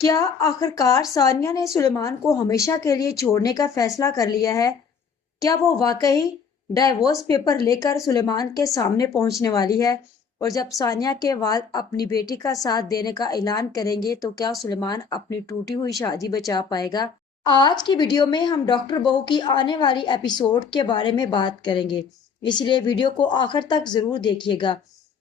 کیا آخرکار ثانیہ نے سلیمان کو ہمیشہ کے لیے چھوڑنے کا فیصلہ کر لیا ہے؟ کیا وہ واقعی ڈائیورس پیپر لے کر سلیمان کے سامنے پہنچنے والی ہے؟ اور جب ثانیہ کے والد اپنی بیٹی کا ساتھ دینے کا اعلان کریں گے تو کیا سلیمان اپنی ٹوٹی ہوئی شادی بچا پائے گا؟ آج کی ویڈیو میں ہم ڈاکٹر بہو کی آنے والی ایپیسوڈ کے بارے میں بات کریں گے، اس لیے ویڈیو کو آخر تک ضرور دیکھیے گا۔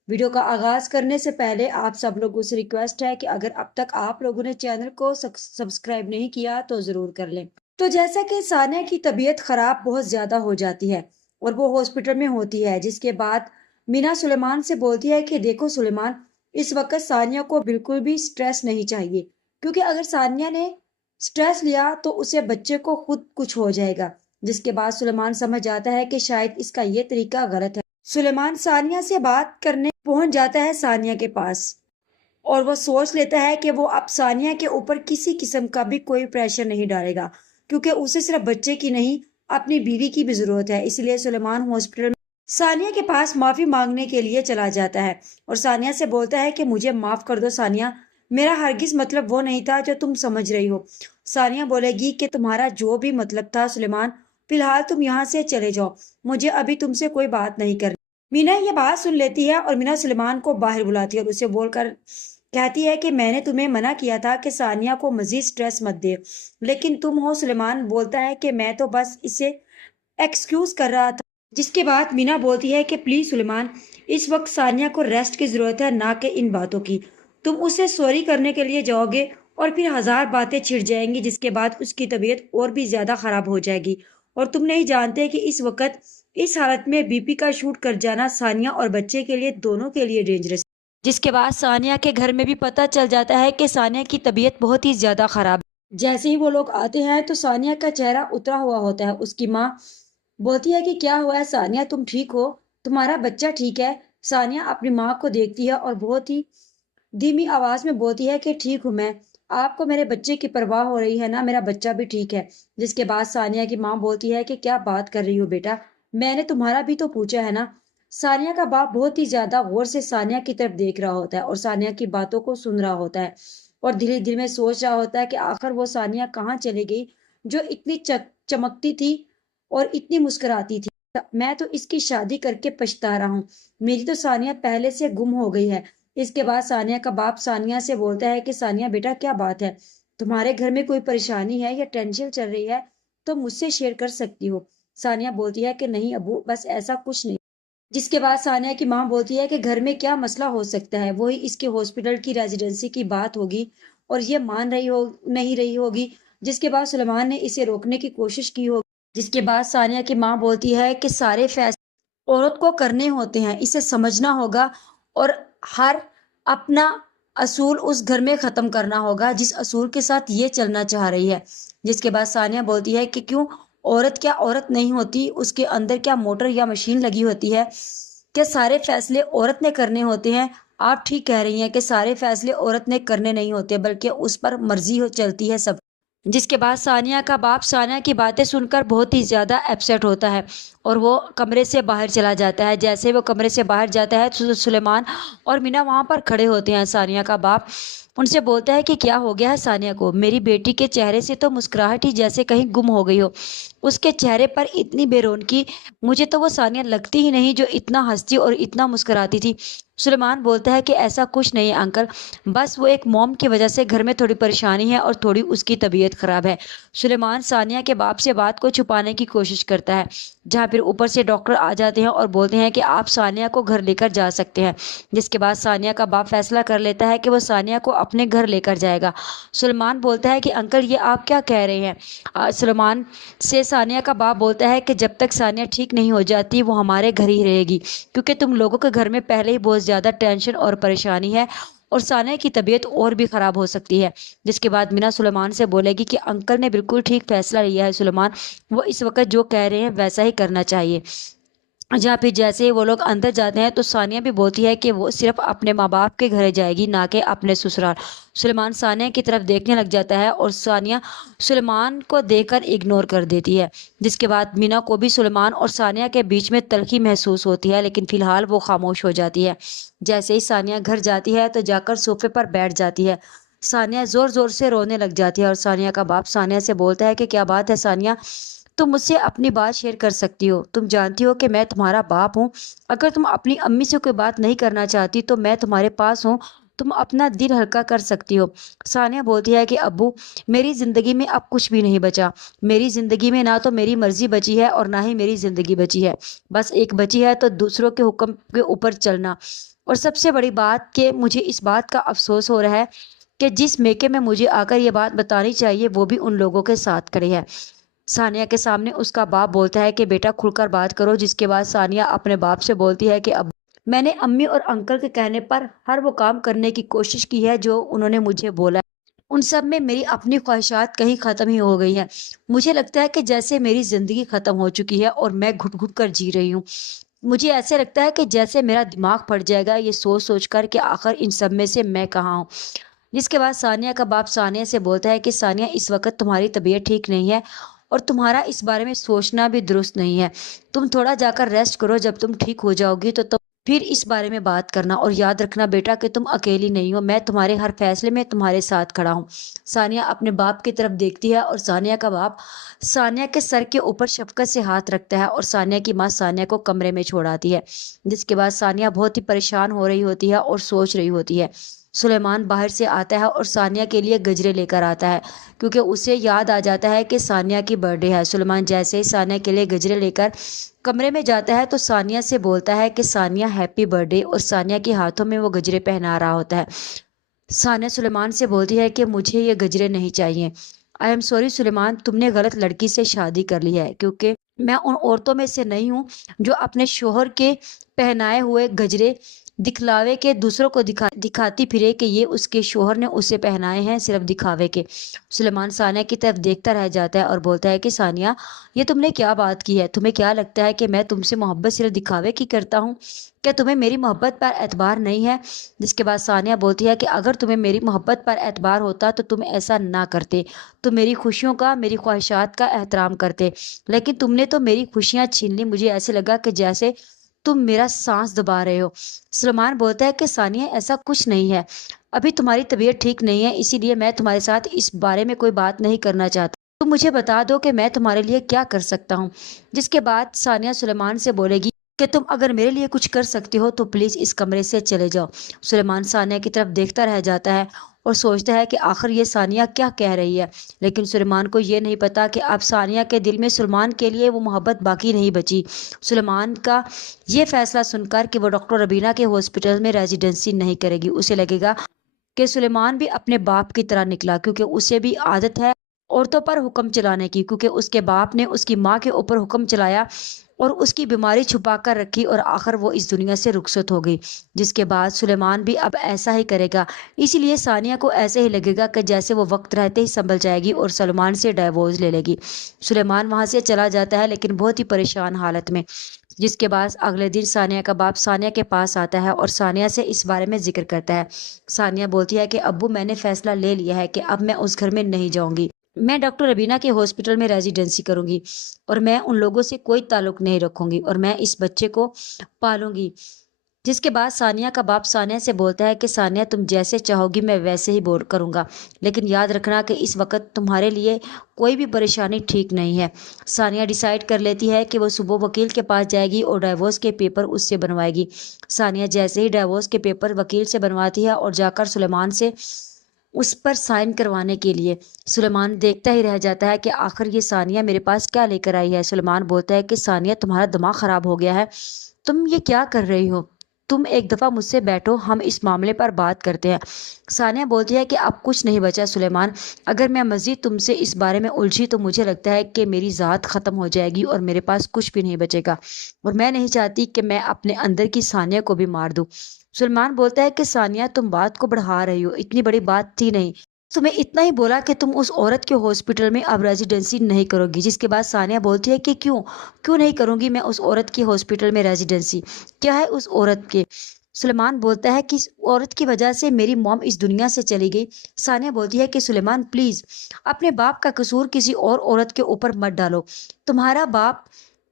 ویڈیو کا آغاز کرنے سے پہلے آپ سب لوگوں سے ریکویسٹ ہے کہ اگر اب تک آپ لوگوں نے چینل کو سبسکرائب نہیں کیا تو ضرور کر لیں۔ تو جیسا کہ ثانیہ کی طبیعت خراب بہت زیادہ ہو جاتی ہے اور وہ ہاسپٹل میں ہوتی ہے، جس کے بعد مینا سلیمان سے بولتی ہے کہ دیکھو سلیمان، اس وقت ثانیہ کو بالکل بھی سٹریس نہیں چاہیے، کیونکہ اگر ثانیہ نے سٹریس لیا تو اسے بچے کو خود کچھ ہو جائے گا۔ جس کے بعد سلیمان سمجھ جاتا ہے کہ شاید اس کا یہ طریقہ غلط ہے۔ سلیمان ثانیہ سے بات کرنے پہنچ جاتا ہے ثانیہ کے پاس، اور وہ سوچ لیتا ہے کہ وہ اب ثانیہ کے اوپر کسی قسم کا بھی کوئی پریشر نہیں ڈالے گا، کیونکہ اسے صرف بچے کی نہیں اپنی بیوی کی بھی ضرورت ہے۔ اس لیے سلیمان ہاسپٹل میں ثانیہ کے پاس معافی مانگنے کے لیے چلا جاتا ہے اور ثانیہ سے بولتا ہے کہ مجھے معاف کر دو ثانیہ، میرا ہرگز مطلب وہ نہیں تھا جو تم سمجھ رہی ہو۔ ثانیہ بولے گی کہ تمہارا جو بھی مطلب تھا سلیمان، فی الحال تم یہاں سے چلے جاؤ، مجھے ابھی تم سے کوئی بات نہیں کرنی۔ مینا یہ بات سن لیتی ہے اور مینا سلیمان کو باہر بلاتی ہے اور اسے بول کر کہتی ہے کہ میں نے تمہیں منع کیا تھا کہ ثانیہ کو مزید سٹریس مت دے، لیکن تم ہو۔ سلیمان بولتا ہے کہ میں تو بس اسے ایکسکیوز کر رہا تھا۔ جس کے بعد مینا بولتی ہے کہ پلیز سلیمان، اس وقت ثانیہ کو ریسٹ کی ضرورت ہے، نہ کہ ان باتوں کی۔ تم اسے سوری کرنے کے لیے جاؤ گے اور پھر ہزار باتیں چھڑ جائیں گی، جس کے بعد اس کی طبیعت اور بھی زیادہ خراب ہو جائے گی، اور تم نہیں جانتے کہ اس وقت اس حالت میں بی پی کا شوٹ کر جانا ثانیہ اور بچے کے لیے دونوں کے لیے ڈینجرس۔ جس کے بعد ثانیہ کے گھر میں بھی پتہ چل جاتا ہے کہ ثانیہ کی طبیعت بہت ہی زیادہ خراب ہے۔ جیسے ہی وہ لوگ آتے ہیں تو ثانیہ کا چہرہ اترا ہوا ہوتا ہے۔ اس کی ماں بولتی ہے کہ کیا ہوا ہے ثانیہ، تم ٹھیک ہو، تمہارا بچہ ٹھیک ہے؟ ثانیہ اپنی ماں کو دیکھتی ہے اور بہت ہی دھیمی آواز میں بولتی ہے کہ ٹھیک ہوں میں، آپ کو میرے بچے کی پرواہ ہو رہی ہے نا، میرا بچہ بھی ٹھیک ہے۔ جس کے بعد ثانیہ کی ماں بولتی ہے کہ کیا بات کر رہی ہو بیٹا، میں نے تمہارا بھی تو پوچھا ہے نا۔ ثانیہ کا باپ بہت ہی زیادہ غور سے ثانیہ کی طرف دیکھ رہا ہوتا ہے اور ثانیہ کی باتوں کو سن رہا ہوتا ہے، اور دل میں سوچ رہا ہوتا ہے کہ آخر وہ ثانیہ کہاں چلی گئی جو اتنی چمکتی تھی اور اتنی مسکراتی تھی۔ میں تو اس کی شادی کر کے پچھتا رہا ہوں، میری تو ثانیہ پہلے سے گم ہو گئی ہے۔ اس کے بعد ثانیہ کا باپ ثانیہ سے بولتا ہے کہ ثانیہ بیٹا کیا بات ہے، تمہارے گھر میں کوئی پریشانی ہے یا ٹینشن چل رہی ہے تو مجھ سے شیئر کر سکتی ہو۔ ثانیہ بولتی ہے کہ نہیں ابو، بس ایسا کچھ نہیں۔ جس کے بعد ثانیہ کی ماں بولتی ہے کہ گھر میں کیا مسئلہ ہو سکتا ہے، وہی اس کے ہاسپٹل کی ریزیڈنسی کی بات ہوگی اور یہ مان رہی ہو نہیں رہی ہوگی۔ جس کے بعد سلیمان نے اسے روکنے کی کوشش کی ہوگی۔ جس کے بعد ثانیہ کی ماں بولتی ہے کہ سارے فیصلے عورت کو کرنے ہوتے ہیں، اسے سمجھنا ہوگا اور ہر اپنا اصول اس گھر میں ختم کرنا ہوگا جس اصول کے ساتھ یہ چلنا چاہ رہی ہے۔ جس کے بعد ثانیہ بولتی ہے کہ کیوں، عورت کیا عورت نہیں ہوتی، اس کے اندر کیا موٹر یا مشین لگی ہوتی ہے؟ کہ سارے فیصلے عورت نے کرنے ہوتے ہیں؟ آپ ٹھیک کہہ رہی ہیں کہ سارے فیصلے عورت نے کرنے نہیں ہوتے، بلکہ اس پر مرضی چلتی ہے سب۔ جس کے بعد ثانیہ کا باپ ثانیہ کی باتیں سن کر بہت ہی زیادہ اپسیٹ ہوتا ہے اور وہ کمرے سے باہر چلا جاتا ہے۔ جیسے وہ کمرے سے باہر جاتا ہے تو سلیمان اور مینا وہاں پر کھڑے ہوتے ہیں۔ ثانیہ کا باپ ان سے بولتا ہے کہ کیا ہو گیا ہے ثانیہ کو، میری بیٹی کے چہرے سے تو مسکراہٹ ہی جیسے کہیں گم ہو گئی ہو، اس کے چہرے پر اتنی بے رونقی، مجھے تو وہ ثانیہ لگتی ہی نہیں جو اتنا ہنستی اور اتنا مسکراتی تھی۔ سلیمان بولتا ہے کہ ایسا کچھ نہیں ہے انکل، بس وہ ایک موم کی وجہ سے گھر میں تھوڑی پریشانی ہے اور تھوڑی اس کی طبیعت خراب ہے۔ سلیمان ثانیہ کے باپ سے بات کو چھپانے کی کوشش کرتا ہے، جہاں پھر اوپر سے ڈاکٹر آ جاتے ہیں اور بولتے ہیں کہ آپ ثانیہ کو گھر لے کر جا سکتے ہیں۔ جس کے بعد ثانیہ کا باپ فیصلہ کر لیتا ہے کہ وہ ثانیہ کو اپنے گھر لے کر جائے گا۔ سلیمان بولتا ہے کہ انکل یہ آپ کیا کہہ رہے ہیں؟ سلیمان سے ثانیہ کا باپ بولتا ہے کہ جب تک ثانیہ ٹھیک نہیں ہو جاتی وہ ہمارے گھر ہی رہے گی، کیونکہ تم لوگوں کے گھر میں پہلے ہی بہت زیادہ ٹینشن اور پریشانی ہے اور ثانیہ کی طبیعت اور بھی خراب ہو سکتی ہے۔ جس کے بعد مینا سلیمان سے بولے گی کہ انکل نے بالکل ٹھیک فیصلہ لیا ہے سلیمان، وہ اس وقت جو کہہ رہے ہیں ویسا ہی کرنا چاہیے۔ جہاں پھر جیسے ہی وہ لوگ اندر جاتے ہیں تو ثانیہ بھی بولتی ہے کہ وہ صرف اپنے ماں باپ کے گھر جائے گی، نہ کہ اپنے سسرال۔ سلیمان ثانیہ کی طرف دیکھنے لگ جاتا ہے اور ثانیہ سلیمان کو دیکھ کر اگنور کر دیتی ہے۔ جس کے بعد مینا کو بھی سلیمان اور ثانیہ کے بیچ میں تلخی محسوس ہوتی ہے، لیکن فی الحال وہ خاموش ہو جاتی ہے۔ جیسے ہی ثانیہ گھر جاتی ہے تو جا کر صوفے پر بیٹھ جاتی ہے۔ ثانیہ زور زور سے رونے لگ جاتی ہے اور ثانیہ کا باپ ثانیہ سے بولتا ہے کہ کیا بات ہے ثانیہ، تم مجھ سے اپنی بات شیئر کر سکتی ہو، تم جانتی ہو کہ میں تمہارا باپ ہوں، اگر تم اپنی امی سے کوئی بات نہیں کرنا چاہتی تو میں تمہارے پاس ہوں، تم اپنا دل ہلکا کر سکتی ہو۔ ثانیہ بولتی ہے کہ ابو، میری زندگی میں اب کچھ بھی نہیں بچا، میری زندگی میں نہ تو میری مرضی بچی ہے اور نہ ہی میری زندگی بچی ہے، بس ایک بچی ہے تو دوسروں کے حکم کے اوپر چلنا، اور سب سے بڑی بات کہ مجھے اس بات کا افسوس ہو رہا ہے کہ جس میکے میں مجھے آ کر یہ بات بتانی چاہیے وہ بھی ان لوگوں کے ساتھ کھڑی ہے۔ ثانیہ کے سامنے اس کا باپ بولتا ہے کہ بیٹا کھل کر بات کرو، جس کے بعد ثانیہ اپنے باپ سے بولتی ہے کہ اب میں نے امی اور انکل کے کہنے پر ہر وہ کام کرنے کی کوشش کی ہے جو انہوں نے مجھے بولا ہے، ان سب میں میری اپنی خواہشات کہیں ختم ہی ہو گئی ہیں، مجھے لگتا ہے کہ جیسے میری زندگی ختم ہو چکی ہے اور میں گھٹ گھٹ کر جی رہی ہوں، مجھے ایسے لگتا ہے کہ جیسے میرا دماغ پھٹ جائے گا یہ سوچ سوچ کر کہ آخر ان سب میں سے میں کہاں ہوں۔ جس کے بعد ثانیہ کا باپ ثانیہ سے بولتا ہے کہ ثانیہ اس وقت تمہاری طبیعت ٹھیک نہیں ہے اور تمہارا اس بارے میں سوچنا بھی درست نہیں ہے، تم تھوڑا جا کر ریسٹ کرو، جب تم ٹھیک ہو جاؤ گی تو تم پھر اس بارے میں بات کرنا، اور یاد رکھنا بیٹا کہ تم اکیلی نہیں ہو، میں تمہارے ہر فیصلے میں تمہارے ساتھ کھڑا ہوں۔ ثانیہ اپنے باپ کی طرف دیکھتی ہے اور ثانیہ کا باپ ثانیہ کے سر کے اوپر شفقت سے ہاتھ رکھتا ہے اور ثانیہ کی ماں ثانیہ کو کمرے میں چھوڑ آتی ہے۔ جس کے بعد ثانیہ بہت ہی پریشان ہو رہی ہوتی ہے اور سوچ رہی ہوتی ہے۔ سلیمان باہر سے آتا ہے اور ثانیہ کے لیے گجرے لے کر آتا ہے کیونکہ اسے یاد آ جاتا ہے کہ ثانیہ کی برتھ ڈے ہے۔ سلیمان جیسے ہی ثانیہ کے لیے گجرے لے کر کمرے میں جاتا ہے تو ثانیہ سے بولتا ہے کہ ثانیہ ہیپی برتھ ڈے، اور ثانیہ کے ہاتھوں میں وہ گجرے پہنا رہا ہوتا ہے۔ ثانیہ سلیمان سے بولتی ہے کہ مجھے یہ گجرے نہیں چاہیے، آئی ایم سوری سلیمان، تم نے غلط لڑکی سے شادی کر لی ہے، کیونکہ میں ان عورتوں میں سے نہیں ہوں جو اپنے شوہر کے پہنائے ہوئے گجرے دکھلاوے کے دوسروں کو دکھاتی پھرے کہ یہ اس کے شوہر نے اسے پہنائے ہیں صرف دکھاوے کے۔ سلیمان ثانیہ کی طرف دیکھتا رہ جاتا ہے اور بولتا ہے کہ ثانیہ، یہ تم نے کیا بات کی ہے؟ تمہیں کیا لگتا ہے کہ میں تم سے محبت صرف دکھاوے کی کرتا ہوں؟ کیا تمہیں میری محبت پر اعتبار نہیں ہے؟ جس کے بعد ثانیہ بولتی ہے کہ اگر تمہیں میری محبت پر اعتبار ہوتا تو تم ایسا نہ کرتے، تم میری خوشیوں کا، میری خواہشات کا احترام کرتے، لیکن تم نے تو میری خوشیاں چھین لی، مجھے ایسے لگا کہ جیسے تم میرا سانس دبا رہے ہو۔ سلیمان بولتا ہے کہ ثانیہ ایسا کچھ نہیں ہے، ابھی تمہاری طبیعت ٹھیک نہیں ہے، اسی لیے میں تمہارے ساتھ اس بارے میں کوئی بات نہیں کرنا چاہتا، تم مجھے بتا دو کہ میں تمہارے لیے کیا کر سکتا ہوں۔ جس کے بعد ثانیہ سلیمان سے بولے گی کہ تم اگر میرے لیے کچھ کر سکتے ہو تو پلیز اس کمرے سے چلے جاؤ۔ سلیمان ثانیہ کی طرف دیکھتا رہ جاتا ہے اور سوچتا ہے کہ آخر یہ ثانیہ کیا کہہ رہی ہے، لیکن سلیمان کو یہ نہیں پتا کہ اب ثانیہ کے دل میں سلیمان کے لیے وہ محبت باقی نہیں بچی۔ سلیمان کا یہ فیصلہ سن کر کہ وہ ڈاکٹر ربینہ کے ہاسپٹل میں ریزیڈنسی نہیں کرے گی، اسے لگے گا کہ سلیمان بھی اپنے باپ کی طرح نکلا، کیونکہ اسے بھی عادت ہے عورتوں پر حکم چلانے کی، کیونکہ اس کے باپ نے اس کی ماں کے اوپر حکم چلایا اور اس کی بیماری چھپا کر رکھی اور آخر وہ اس دنیا سے رخصت ہو گئی۔ جس کے بعد سلیمان بھی اب ایسا ہی کرے گا، اسی لیے ثانیہ کو ایسے ہی لگے گا کہ جیسے وہ وقت رہتے ہی سنبھل جائے گی اور سلیمان سے ڈائیورس لے لے گی۔ سلیمان وہاں سے چلا جاتا ہے لیکن بہت ہی پریشان حالت میں۔ جس کے بعد اگلے دن ثانیہ کا باپ ثانیہ کے پاس آتا ہے اور ثانیہ سے اس بارے میں ذکر کرتا ہے۔ ثانیہ بولتی ہے کہ ابو، میں نے فیصلہ لے لیا ہے کہ اب میں اس گھر میں نہیں جاؤں گی، میں ڈاکٹر ربینہ کے ہاسپٹل میں ریزیڈنسی کروں گی اور میں ان لوگوں سے کوئی تعلق نہیں رکھوں گی اور میں اس بچے کو پالوں گی۔ جس کے بعد ثانیہ کا باپ ثانیہ سے بولتا ہے کہ ثانیہ، تم جیسے چاہو گی میں ویسے ہی بول کروں گا، لیکن یاد رکھنا کہ اس وقت تمہارے لیے کوئی بھی پریشانی ٹھیک نہیں ہے۔ ثانیہ ڈیسائیڈ کر لیتی ہے کہ وہ صبح وکیل کے پاس جائے گی اور ڈائیورس کے پیپر اس سے بنوائے گی۔ ثانیہ جیسے ہی ڈائیورس کے پیپر وکیل سے بنواتی ہے اور جا کر سلیمان سے اس پر سائن کروانے کے لیے، سلیمان دیکھتا ہی رہ جاتا ہے کہ آخر یہ ثانیہ میرے پاس کیا لے کر آئی ہے۔ سلیمان بولتا ہے کہ ثانیہ، تمہارا دماغ خراب ہو گیا ہے، تم یہ کیا کر رہی ہو؟ تم ایک دفعہ مجھ سے بیٹھو، ہم اس معاملے پر بات کرتے ہیں۔ ثانیہ بولتی ہے کہ اب کچھ نہیں بچا سلیمان، اگر میں مزید تم سے اس بارے میں الجھی تو مجھے لگتا ہے کہ میری ذات ختم ہو جائے گی اور میرے پاس کچھ بھی نہیں بچے گا، اور میں نہیں چاہتی کہ میں اپنے اندر کی ثانیہ کو بھی مار دوں۔ سلیمان بولتا ہے کہ ثانیہ، تم بات کو بڑھا رہی ہو، اتنی بڑی بات تھی نہیں، تمہیں اتنا ہی بولا کہ تم اس عورت کے ہاسپٹل میں اب ریزیڈنسی نہیں کرو گی۔ جس کے بعد ثانیہ بولتی ہے کہ کیوں نہیں کروں گی میں اس عورت کی ہاسپٹل میں ریزیڈنسی؟ کیا ہے اس عورت کے؟ سلیمان بولتا ہے کہ اس عورت کی وجہ سے میری موم اس دنیا سے چلی گئی۔ ثانیہ بولتی ہے کہ سلیمان پلیز اپنے باپ کا قصور کسی اور عورت کے اوپر مت ڈالو، تمہارا باپ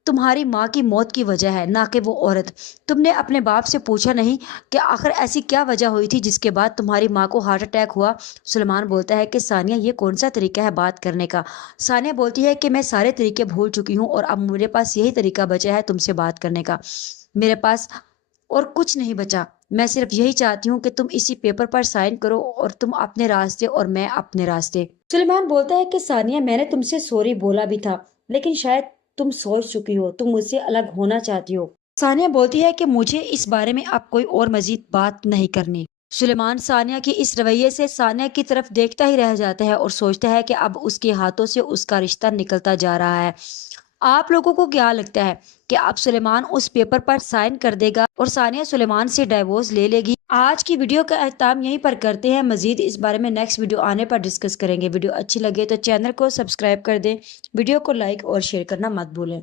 تمہاری ماں کی موت کی وجہ ہے، نہ کہ وہ عورت۔ تم نے اپنے باپ سے پوچھا نہیں کہ آخر ایسی کیا وجہ ہوئی تھی جس کے بعد تمہاری ماں کو ہارٹ اٹیک ہوا؟ سلیمان بولتا ہے کہ ثانیہ یہ کون سا طریقہ ہے بات کرنے کا؟ ثانیہ بولتی ہے کہ میں سارے طریقے بھول چکی ہوں اور اب میرے پاس یہی طریقہ بچا ہے تم سے بات کرنے کا۔ میرے پاس اور کچھ نہیں بچا، میں صرف یہی چاہتی ہوں کہ تم اسی پیپر پر سائن کرو اور تم اپنے راستے اور میں اپنے راستے۔ سلیمان بولتا ہے کہ ثانیہ میں نے تم سے سوری بولا بھی تھا، لیکن شاید تم سوچ چکی ہو، تم مجھ سے الگ ہونا چاہتی ہو۔ ثانیہ بولتی ہے کہ مجھے اس بارے میں اب کوئی اور مزید بات نہیں کرنی۔ سلیمان ثانیہ کی اس رویے سے ثانیہ کی طرف دیکھتا ہی رہ جاتا ہے اور سوچتا ہے کہ اب اس کے ہاتھوں سے اس کا رشتہ نکلتا جا رہا ہے۔ آپ لوگوں کو کیا لگتا ہے کہ اب سلیمان اس پیپر پر سائن کر دے گا اور ثانیہ سلیمان سے ڈائیورس لے لے گی؟ آج کی ویڈیو کا اختتام یہیں پر کرتے ہیں، مزید اس بارے میں نیکسٹ ویڈیو آنے پر ڈسکس کریں گے۔ ویڈیو اچھی لگے تو چینل کو سبسکرائب کر دیں، ویڈیو کو لائک اور شیئر کرنا مت بھولیں۔